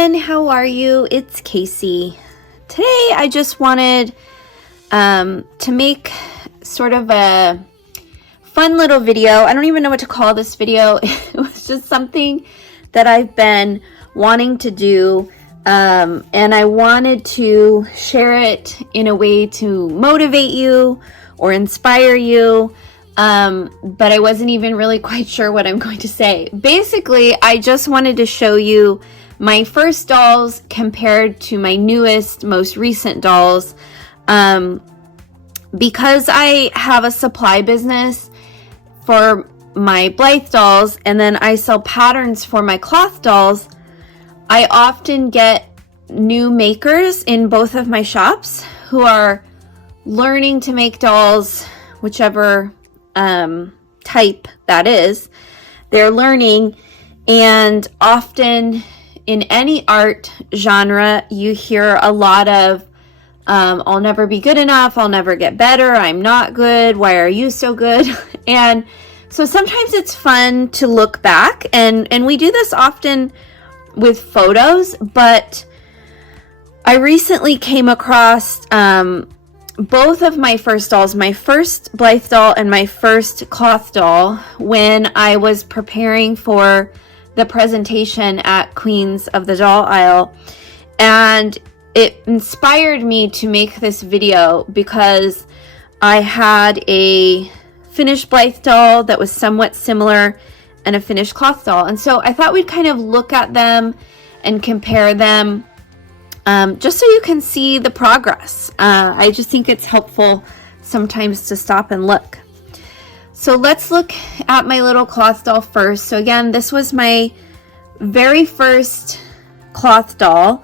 everyone, how are you? It's Casey. Today I just wanted to make sort of a fun little video. I don't even know what to call this video. It was just something that I've been wanting to do, and I wanted to share it in a way to motivate you or inspire you, but I wasn't even really quite sure what I'm going to say. Basically, I just wanted to show you my first dolls compared to my newest, most recent dolls. Because I have a supply business for my Blythe dolls, and then I sell patterns for my cloth dolls, I often get new makers in both of my shops who are learning to make dolls, whichever type that is. They're learning, and often in any art genre, you hear a lot of, I'll never be good enough, I'll never get better, I'm not good, why are you so good? And so sometimes it's fun to look back, and we do this often with photos, but I recently came across both of my first dolls, my first Blythe doll and my first cloth doll, when I was preparing for the presentation at Queens of the Doll Aisle, and it inspired me to make this video because I had a finished Blythe doll that was somewhat similar and a finished cloth doll, and so I thought we'd kind of look at them and compare them, just so you can see the progress. I just think it's helpful sometimes to stop and look. So let's look at my little cloth doll first. So again, this was my very first cloth doll.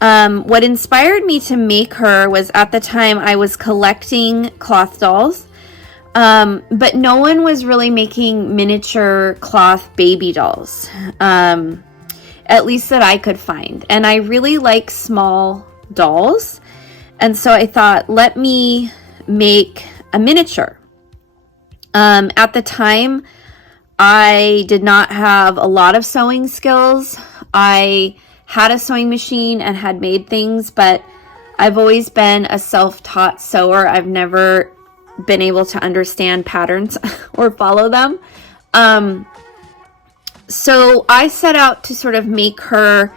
What inspired me to make her was, at the time I was collecting cloth dolls, but no one was really making miniature cloth baby dolls, at least that I could find. And I really like small dolls, and so I thought, let me make a miniature. At the time, I did not have a lot of sewing skills. I had a sewing machine and had made things, but I've always been a self-taught sewer. I've never been able to understand patterns or follow them. So I set out to sort of make her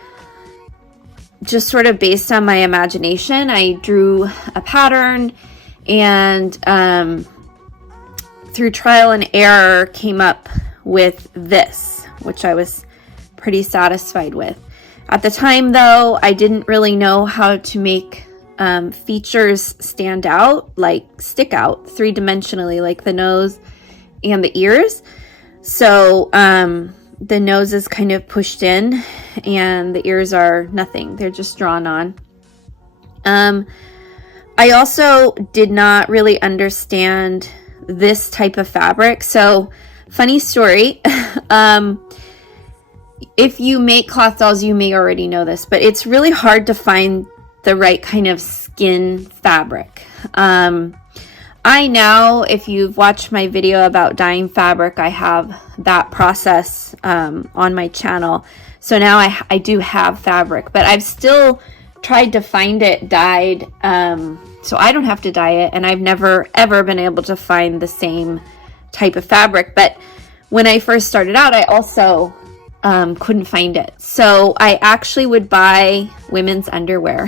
just sort of based on my imagination. I drew a pattern, and through trial and error came up with this, which I was pretty satisfied with. At the time, though, I didn't really know how to make features stand out, like stick out three-dimensionally, like the nose and the ears. So the nose is kind of pushed in and the ears are nothing. They're just drawn on. I also did not really understand this type of fabric. So funny story. If you make cloth dolls, you may already know this, but it's really hard to find the right kind of skin fabric. I now, if you've watched my video about dyeing fabric, I have that process on my channel. So now I do have fabric, but I've still tried to find it dyed, so I don't have to dye it, and I've never ever been able to find the same type of fabric. But when I first started out, I also couldn't find it. So I actually would buy women's underwear.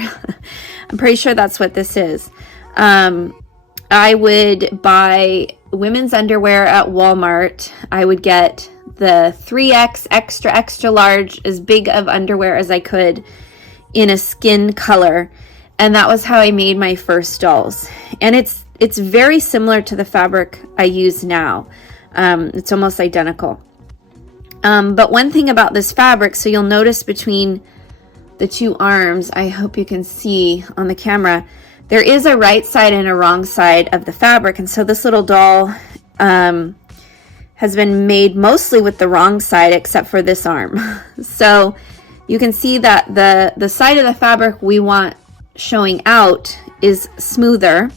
I'm pretty sure that's what this is. I would buy women's underwear at Walmart. I would get the 3X extra, extra large, as big of underwear as I could in a skin color. And that was how I made my first dolls. And it's very similar to the fabric I use now. It's almost identical. But one thing about this fabric, so you'll notice between the two arms, I hope you can see on the camera, there is a right side and a wrong side of the fabric. And so this little doll has been made mostly with the wrong side, except for this arm. So you can see that the side of the fabric we want showing out is smoother,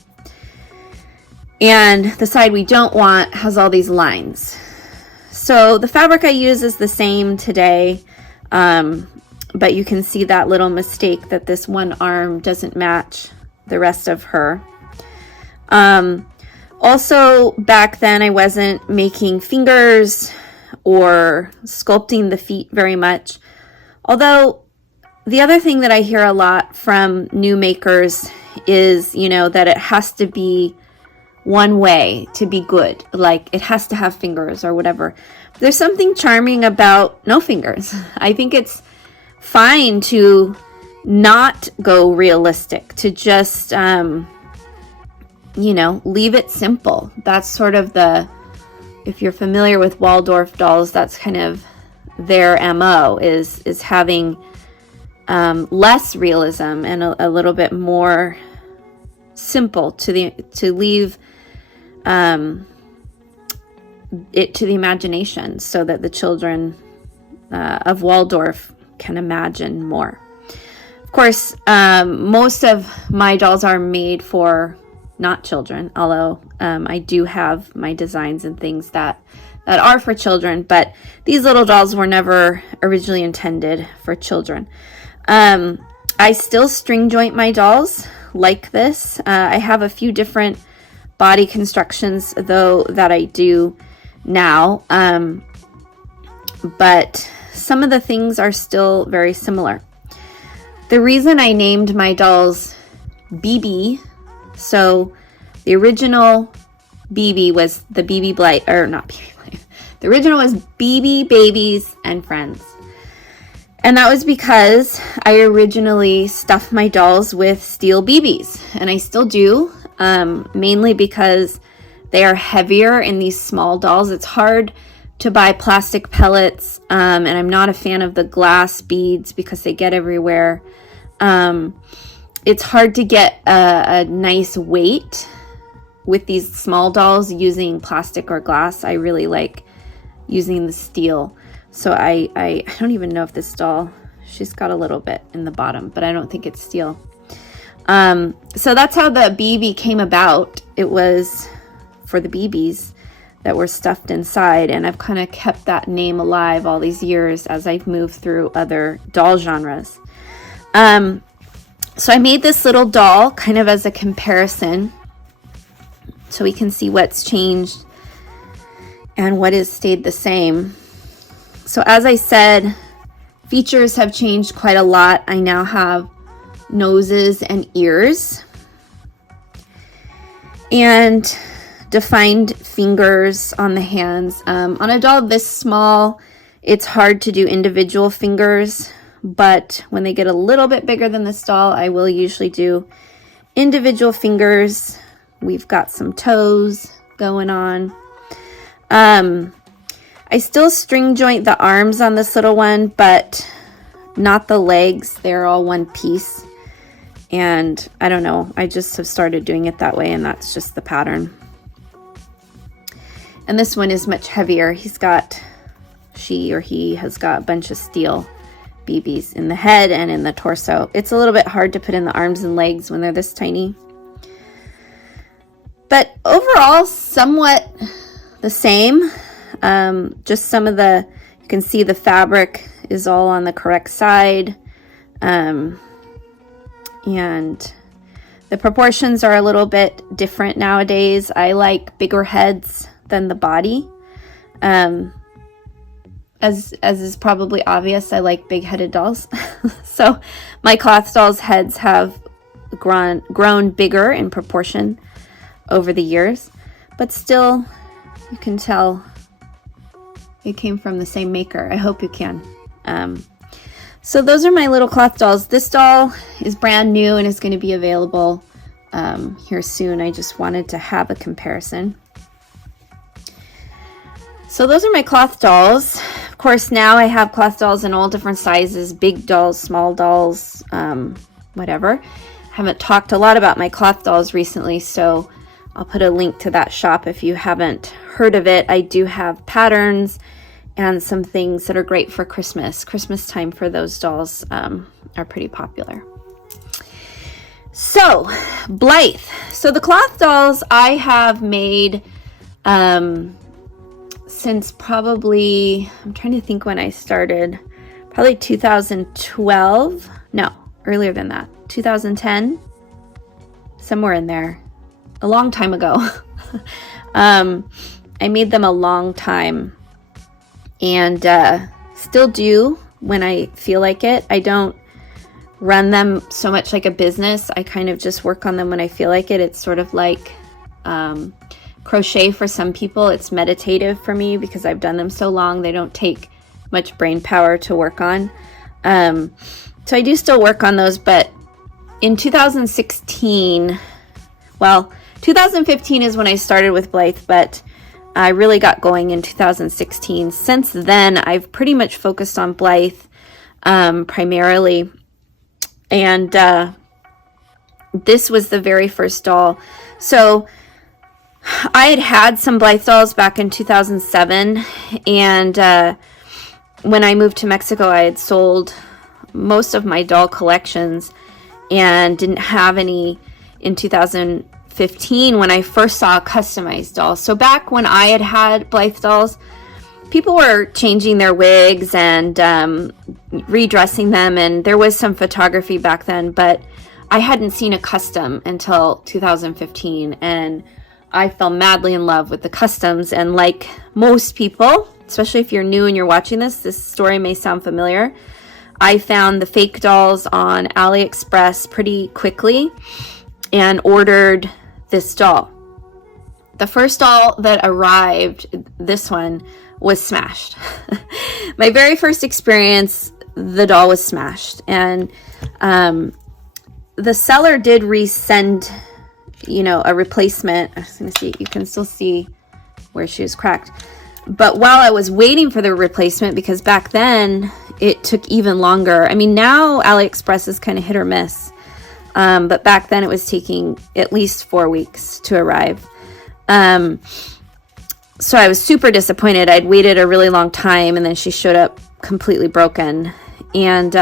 and the side we don't want has all these lines. So the fabric I use is the same today, but you can see that little mistake that this one arm doesn't match the rest of her. Also, back then I wasn't making fingers or sculpting the feet very much. Although the other thing that I hear a lot from new makers is, that it has to be one way to be good. Like it has to have fingers or whatever. There's something charming about no fingers. I think it's fine to not go realistic, to just, leave it simple. That's sort of if you're familiar with Waldorf dolls, that's kind of their MO is having less realism and a little bit more simple to leave it to the imagination so that the children of Waldorf can imagine more. Of course, most of my dolls are made for not children, although I do have my designs and things that are for children, but these little dolls were never originally intended for children. I still string joint my dolls like this. I have a few different body constructions though that I do now, but some of the things are still very similar. The reason I named my dolls BeBe, so the original BeBe was the BeBe Blythe, or not BeBe Blythe. The original was BeBe Babies and Friends. And that was because I originally stuffed my dolls with steel BBs, and I still do, mainly because they are heavier in these small dolls. It's hard to buy plastic pellets, and I'm not a fan of the glass beads because they get everywhere. It's hard to get a nice weight with these small dolls using plastic or glass. I really like using the steel. So I don't even know if this doll, she's got a little bit in the bottom, but I don't think it's steel. So that's how the BeBe came about. It was for the BBs that were stuffed inside, and I've kind of kept that name alive all these years as I've moved through other doll genres. So I made this little doll kind of as a comparison so we can see what's changed and what has stayed the same. So as I said, features have changed quite a lot. I now have noses and ears and defined fingers on the hands. On a doll this small, it's hard to do individual fingers, but when they get a little bit bigger than this doll, I will usually do individual fingers. We've got some toes going on. I still string joint the arms on this little one, but not the legs. They're all one piece. And I don't know, I just have started doing it that way, and that's just the pattern. And this one is much heavier. She or he has got a bunch of steel BBs in the head and in the torso. It's a little bit hard to put in the arms and legs when they're this tiny. But overall, somewhat the same. Just some of you can see the fabric is all on the correct side. And the proportions are a little bit different nowadays. I like bigger heads than the body. As is probably obvious, I like big-headed dolls. So my cloth dolls' heads have grown bigger in proportion over the years, but still you can tell it came from the same maker. I hope you can. So those are my little cloth dolls. This doll is brand new and is going to be available here soon. I just wanted to have a comparison. So those are my cloth dolls. Of course, now I have cloth dolls in all different sizes, big dolls, small dolls, whatever. Haven't talked a lot about my cloth dolls recently, so I'll put a link to that shop if you haven't heard of it. I do have patterns and some things that are great for Christmas. Christmas time for those dolls are pretty popular. So, Blythe. So the cloth dolls I have made since probably, I'm trying to think when I started, probably 2012. No, earlier than that, 2010, somewhere in there, a long time ago. I made them a long time, and still do when I feel like it. I don't run them so much like a business. I kind of just work on them when I feel like it. It's sort of like crochet for some people. It's meditative for me because I've done them so long. They don't take much brain power to work on. So I do still work on those, but in 2016, well, 2015 is when I started with Blythe, but I really got going in 2016. Since then, I've pretty much focused on Blythe primarily. And this was the very first doll. So I had some Blythe dolls back in 2007. And when I moved to Mexico, I had sold most of my doll collections and didn't have any in 2015 when I first saw a customized doll. So back when I had Blythe dolls, people were changing their wigs and redressing them, and there was some photography back then, but I hadn't seen a custom until 2015, and I fell madly in love with the customs. And like most people, especially if you're new and you're watching this story may sound familiar. I found the fake dolls on AliExpress pretty quickly and ordered this doll. The first doll that arrived, this one, was smashed. My very first experience, the doll was smashed. And the seller did resend, a replacement. I was going to see, you can still see where she was cracked. But while I was waiting for the replacement, because back then it took even longer. I mean, now AliExpress is kind of hit or miss. But back then it was taking at least 4 weeks to arrive. So I was super disappointed. I'd waited a really long time, and then she showed up completely broken. And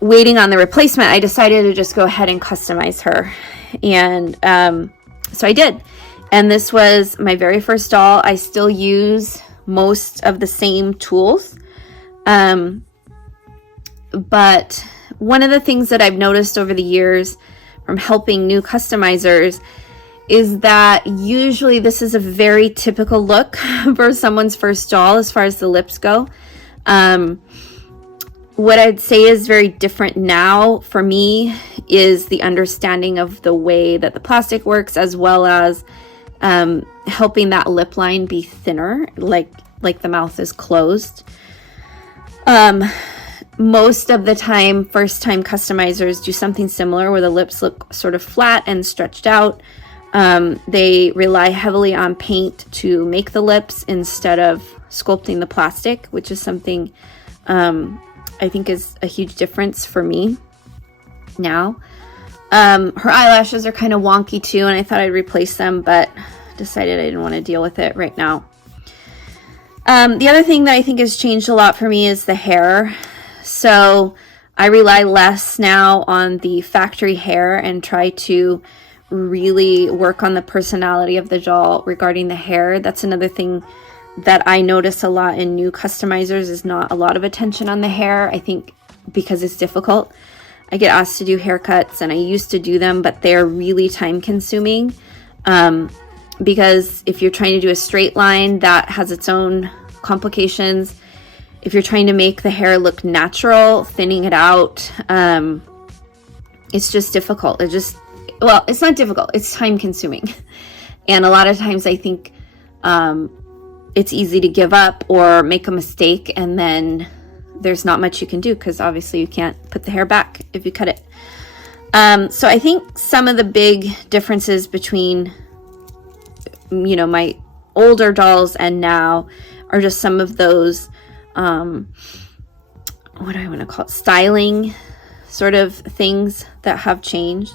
waiting on the replacement, I decided to just go ahead and customize her. And so I did. And this was my very first doll. I still use most of the same tools. But one of the things that I've noticed over the years from helping new customizers is that usually this is a very typical look for someone's first doll as far as the lips go. What I'd say is very different now for me is the understanding of the way that the plastic works, as well as helping that lip line be thinner, like the mouth is closed. Most of the time, first-time customizers do something similar where the lips look sort of flat and stretched out. They rely heavily on paint to make the lips instead of sculpting the plastic, which is something I think is a huge difference for me now. Her eyelashes are kind of wonky too, and I thought I'd replace them, but decided I didn't want to deal with it right now. The other thing that I think has changed a lot for me is the hair. So I rely less now on the factory hair and try to really work on the personality of the doll regarding the hair. That's another thing that I notice a lot in new customizers is not a lot of attention on the hair. I think because it's difficult. I get asked to do haircuts, and I used to do them, but they're really time consuming. Because if you're trying to do a straight line, that has its own complications. If you're trying to make the hair look natural, thinning it out, it's just difficult. Well, it's not difficult. It's time consuming. And a lot of times I think it's easy to give up or make a mistake, and then there's not much you can do because obviously you can't put the hair back if you cut it. So I think some of the big differences between, my older dolls and now are just some of those, what do I want to call it? Styling sort of things that have changed.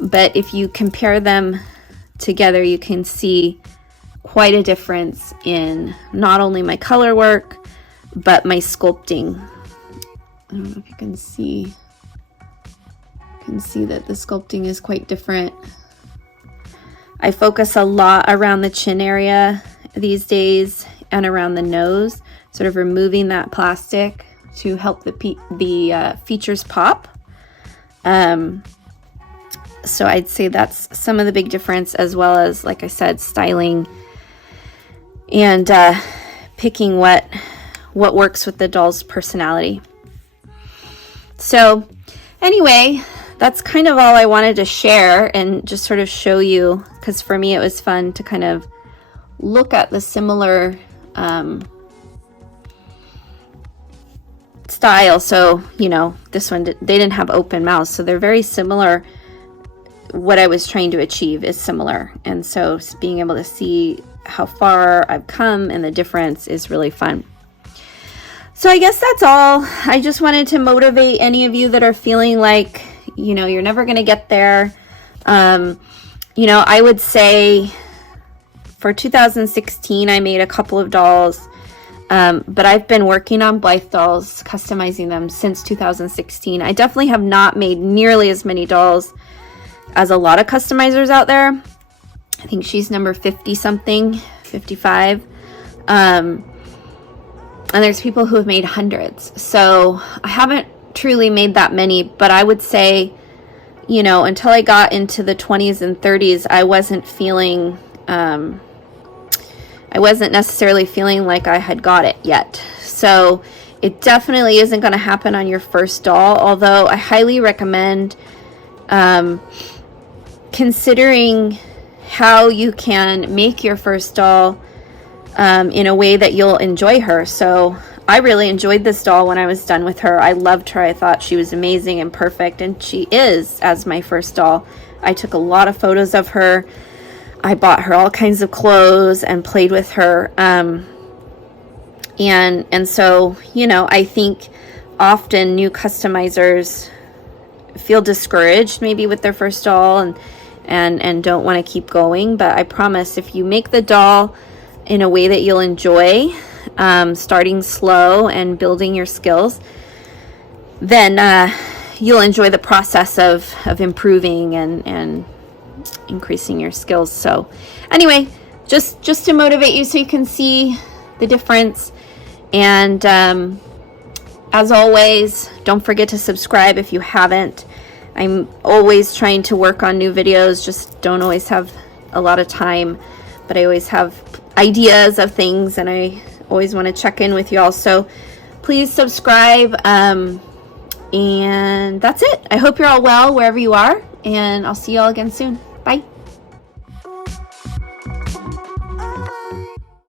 But if you compare them together, you can see quite a difference in not only my color work, but my sculpting. I don't know if you can see. You can see that the sculpting is quite different. I focus a lot around the chin area these days and around the nose, sort of removing that plastic to help the features pop. So I'd say that's some of the big difference, as well as, like I said, styling and picking what works with the doll's personality. So anyway, that's kind of all I wanted to share and just sort of show you, because for me it was fun to kind of look at the similar style. So, you know, this one, they didn't have open mouths, so they're very similar. What I was trying to achieve is similar, and so being able to see how far I've come and the difference is really fun. So I guess that's all. I just wanted to motivate any of you that are feeling like, you know, you're never going to get there. You know, I would say for 2016, I made a couple of dolls, but I've been working on Blythe dolls, customizing them since 2016. I definitely have not made nearly as many dolls as a lot of customizers out there. I think she's number 50 something, 55. And there's people who have made hundreds. So I haven't truly made that many, but I would say, you know, until I got into the 20s and 30s, I wasn't necessarily feeling like I had got it yet. So it definitely isn't going to happen on your first doll, although I highly recommend considering how you can make your first doll in a way that you'll enjoy her. So I really enjoyed this doll when I was done with her. I loved her. I thought she was amazing and perfect, and she is as my first doll. I took a lot of photos of her. I bought her all kinds of clothes and played with her. And so, you know, I think often new customizers feel discouraged maybe with their first doll and don't want to keep going. But I promise, if you make the doll in a way that you'll enjoy, starting slow and building your skills, then you'll enjoy the process of improving and increasing your skills. So anyway, just to motivate you so you can see the difference. And as always, don't forget to subscribe if you haven't. I'm always trying to work on new videos, just don't always have a lot of time, but I always have ideas of things, and I always want to check in with you all. So please subscribe, and that's it. I hope you're all well wherever you are, and I'll see you all again soon. Bye.